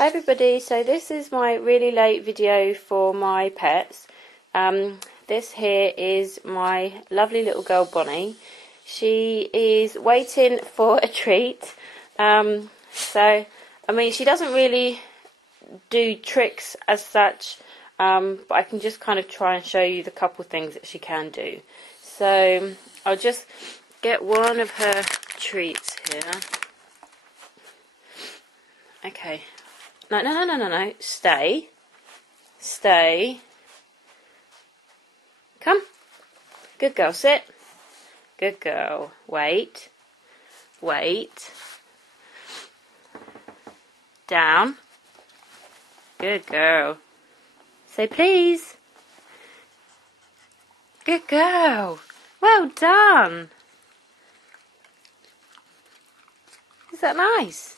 Hi everybody, so this is my really late video for my pets. This here is my lovely little girl Bonnie. She is waiting for a treat. So, I mean, she doesn't really do tricks as such, but I can just kind of try and show you the couple things that she can do. So, I'll just get one of her treats here. Okay. No. Stay. Come. Good girl. Sit. Good girl. Wait. Down. Good girl. Say please. Good girl. Well done. Is that nice?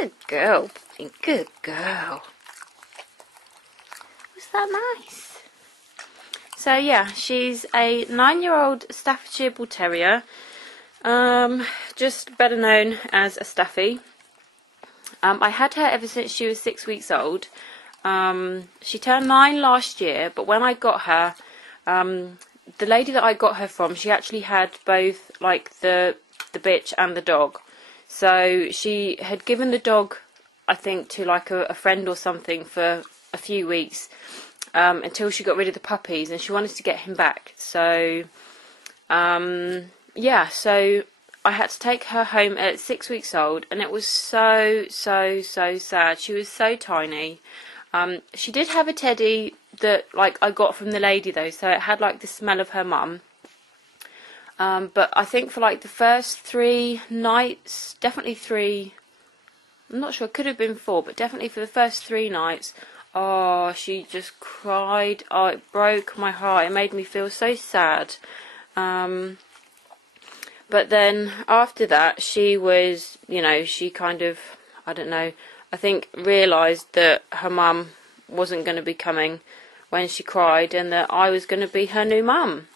Good girl. Good girl. Was that nice? So yeah, she's a 9-year-old Staffordshire Bull Terrier, just better known as a Staffy. I had her ever since she was 6 weeks old. She turned 9 last year, but when I got her, the lady that I got her from, she actually had both like the bitch and the dog. So she had given the dog, I think, to like a friend or something for a few weeks, until she got rid of the puppies, and she wanted to get him back. So, yeah, so I had to take her home at 6 weeks old, and it was so sad. She was so tiny. She did have a teddy that like I got from the lady though, so it had like the smell of her mum. But I think for like the first 3 nights, definitely 3, I'm not sure, it could have been 4, but definitely for the first 3 nights, oh, she just cried. Oh, it broke my heart. It made me feel so sad. But then after that, she was, you know, she kind of, I don't know, I think realised that her mum wasn't going to be coming when she cried, and that I was going to be her new mum.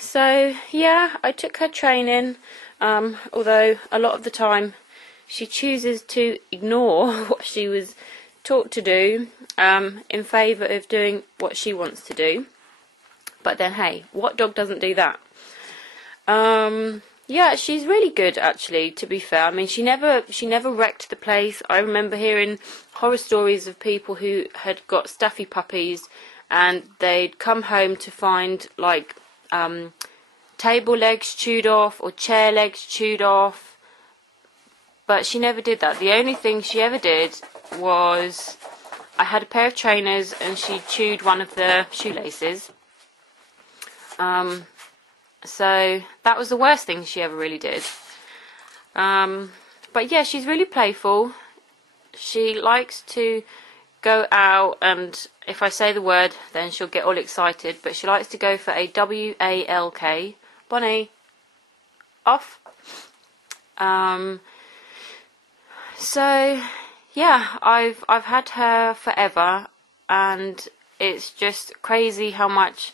So yeah, I took her training, although a lot of the time she chooses to ignore what she was taught to do, in favour of doing what she wants to do. But then hey, what dog doesn't do that? Yeah, she's really good actually, to be fair. I mean, she never wrecked the place. I remember hearing horror stories of people who had got Staffy puppies and they'd come home to find like table legs chewed off or chair legs chewed off, but she never did that. The only thing she ever did was, I had a pair of trainers and she chewed one of the shoelaces. So that was the worst thing she ever really did. But yeah, she's really playful. She likes to go out, and if I say the word then she'll get all excited, but she likes to go for a W-A-L-K. Bonnie, off. So yeah, I've had her forever, and it's just crazy how much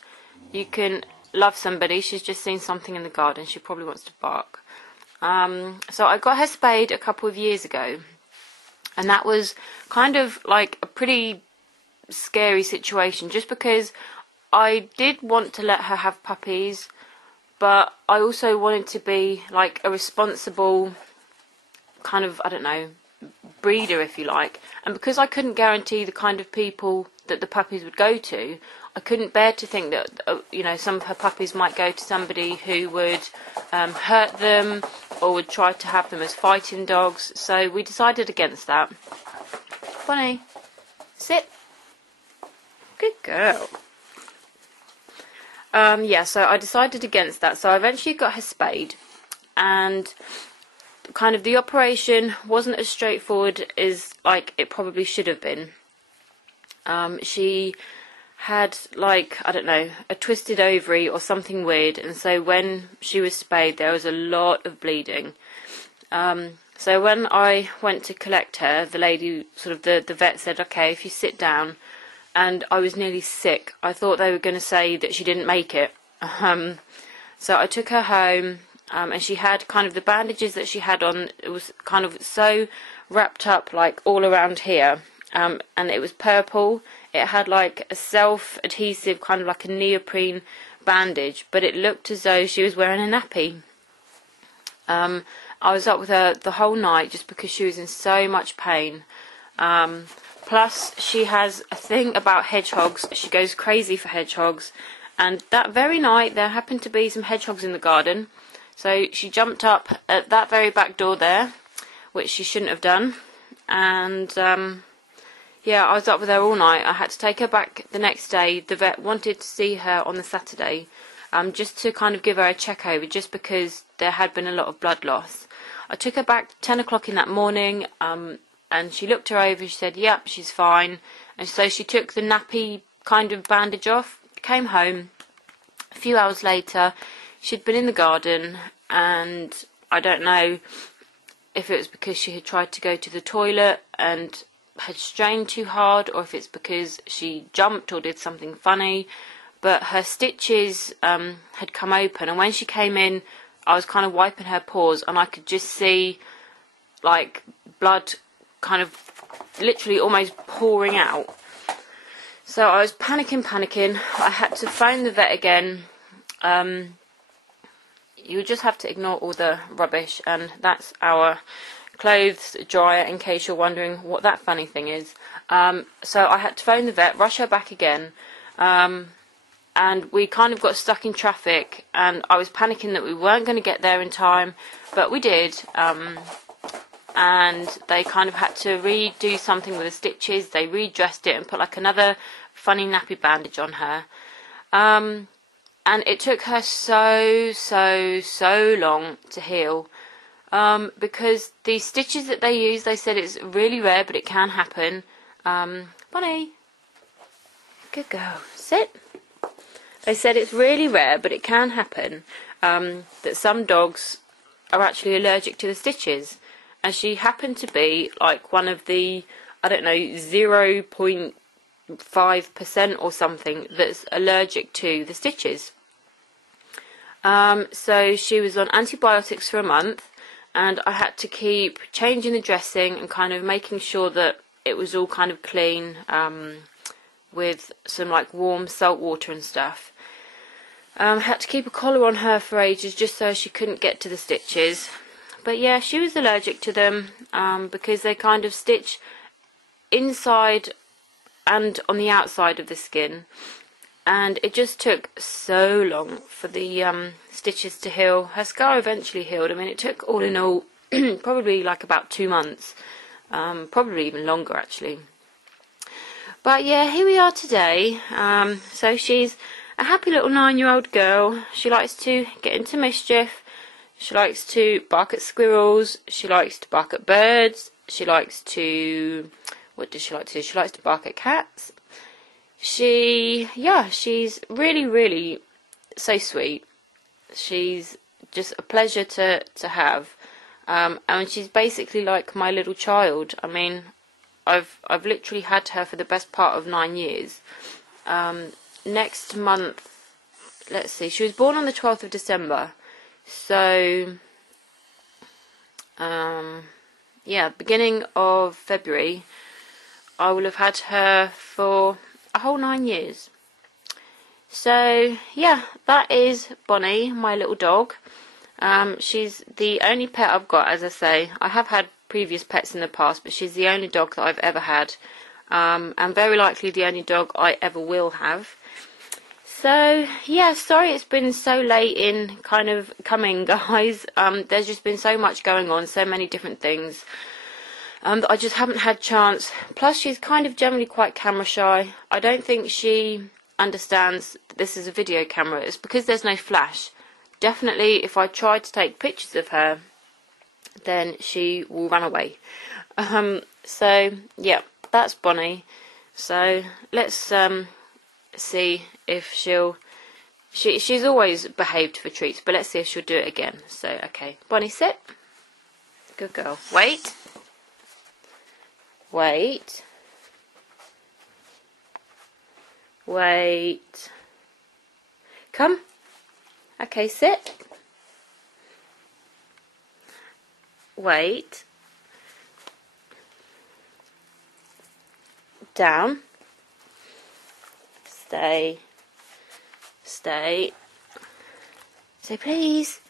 you can love somebody. She's just seen something in the garden, she probably wants to bark. So I got her spayed a couple of years ago, and that was kind of like a pretty scary situation, just because I did want to let her have puppies, but I also wanted to be like a responsible kind of, I don't know, breeder, if you like. And because I couldn't guarantee the kind of people that the puppies would go to, I couldn't bear to think that, you know, some of her puppies might go to somebody who would hurt them or would try to have them as fighting dogs. So we decided against that. Bonnie, sit. Good girl. Yeah, so I decided against that. So I eventually got her spayed, and kind of the operation wasn't as straightforward as like it probably should have been. She had like, I don't know, a twisted ovary or something weird, and so when she was spayed there was a lot of bleeding. So when I went to collect her, the lady, sort of the vet said, okay, if you sit down, and I was nearly sick. I thought they were going to say that she didn't make it. So I took her home, and she had kind of the bandages that she had on, it was kind of so wrapped up like all around here, and it was purple. It had like a self-adhesive kind of like a neoprene bandage, but it looked as though she was wearing a nappy. I was up with her the whole night just because she was in so much pain. Plus she has a thing about hedgehogs. She goes crazy for hedgehogs, and that very night there happened to be some hedgehogs in the garden, so she jumped up at that very back door there, which she shouldn't have done. And yeah, I was up with her all night. I had to take her back the next day. The vet wanted to see her on the Saturday, just to kind of give her a check over, just because there had been a lot of blood loss. I took her back 10 o'clock in that morning, and she looked her over. She said, yep, she's fine. And so she took the nappy kind of bandage off, came home. A few hours later, she'd been in the garden, and I don't know if it was because she had tried to go to the toilet and had strained too hard, or if it's because she jumped or did something funny, but her stitches had come open, and when she came in, I was kind of wiping her paws, and I could just see like blood kind of literally almost pouring out. So I was panicking. I had to phone the vet again. You just have to ignore all the rubbish, and that's our clothes dryer, in case you're wondering what that funny thing is. So I had to phone the vet, rush her back again, and we kind of got stuck in traffic, and I was panicking that we weren't going to get there in time, but we did. And they kind of had to redo something with the stitches. They redressed it and put like another funny nappy bandage on her. And it took her so long to heal. Because the stitches that they use, they said it's really rare, but it can happen. Bonnie, good girl, sit. They said it's really rare, but it can happen, that some dogs are actually allergic to the stitches. And she happened to be like one of the, I don't know, 0.5% or something that's allergic to the stitches. So she was on antibiotics for a month, and I had to keep changing the dressing and kind of making sure that it was all kind of clean, with some like warm salt water and stuff. Had to keep a collar on her for ages just so she couldn't get to the stitches. But yeah, she was allergic to them, because they kind of stitch inside and on the outside of the skin. And it just took so long for the stitches to heal. Her scar eventually healed. I mean, it took all in all probably like about 2 months. Probably even longer, actually. But yeah, here we are today. So she's a happy little 9-year-old girl. She likes to get into mischief. She likes to bark at squirrels. She likes to bark at birds. She likes to... What does she like to do? She likes to bark at cats. She's really so sweet. She's just a pleasure to have. And she's basically like my little child. I mean, I've literally had her for the best part of 9 years. Next month, let's see, she was born on the 12th of December. So, yeah, beginning of February, I will have had her for a whole 9 years. So, yeah, that is Bonnie, my little dog. She's the only pet I've got, as I say. I have had previous pets in the past, but she's the only dog that I've ever had. And very likely the only dog I ever will have. So, yeah, sorry it's been so late in kind of coming, guys. There's just been so much going on, so many different things, that I just haven't had chance. Plus, she's kind of generally quite camera shy. I don't think she understands that this is a video camera. It's because there's no flash. Definitely, if I try to take pictures of her, then she will run away. So, yeah, that's Bonnie. So, let's see if she's always behaved for treats, but let's see if she'll do it again. So, okay, Bonnie, sit. Good girl. Wait. Come. Okay, sit. Wait. Down. Stay. Stay. Say please.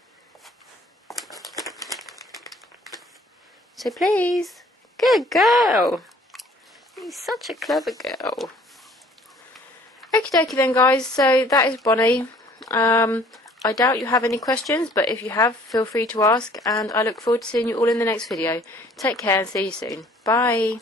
Say please. Good girl. You're such a clever girl. Okie dokie then, guys. So that is Bonnie. I doubt you have any questions, but if you have, feel free to ask, and I look forward to seeing you all in the next video. Take care and see you soon. Bye.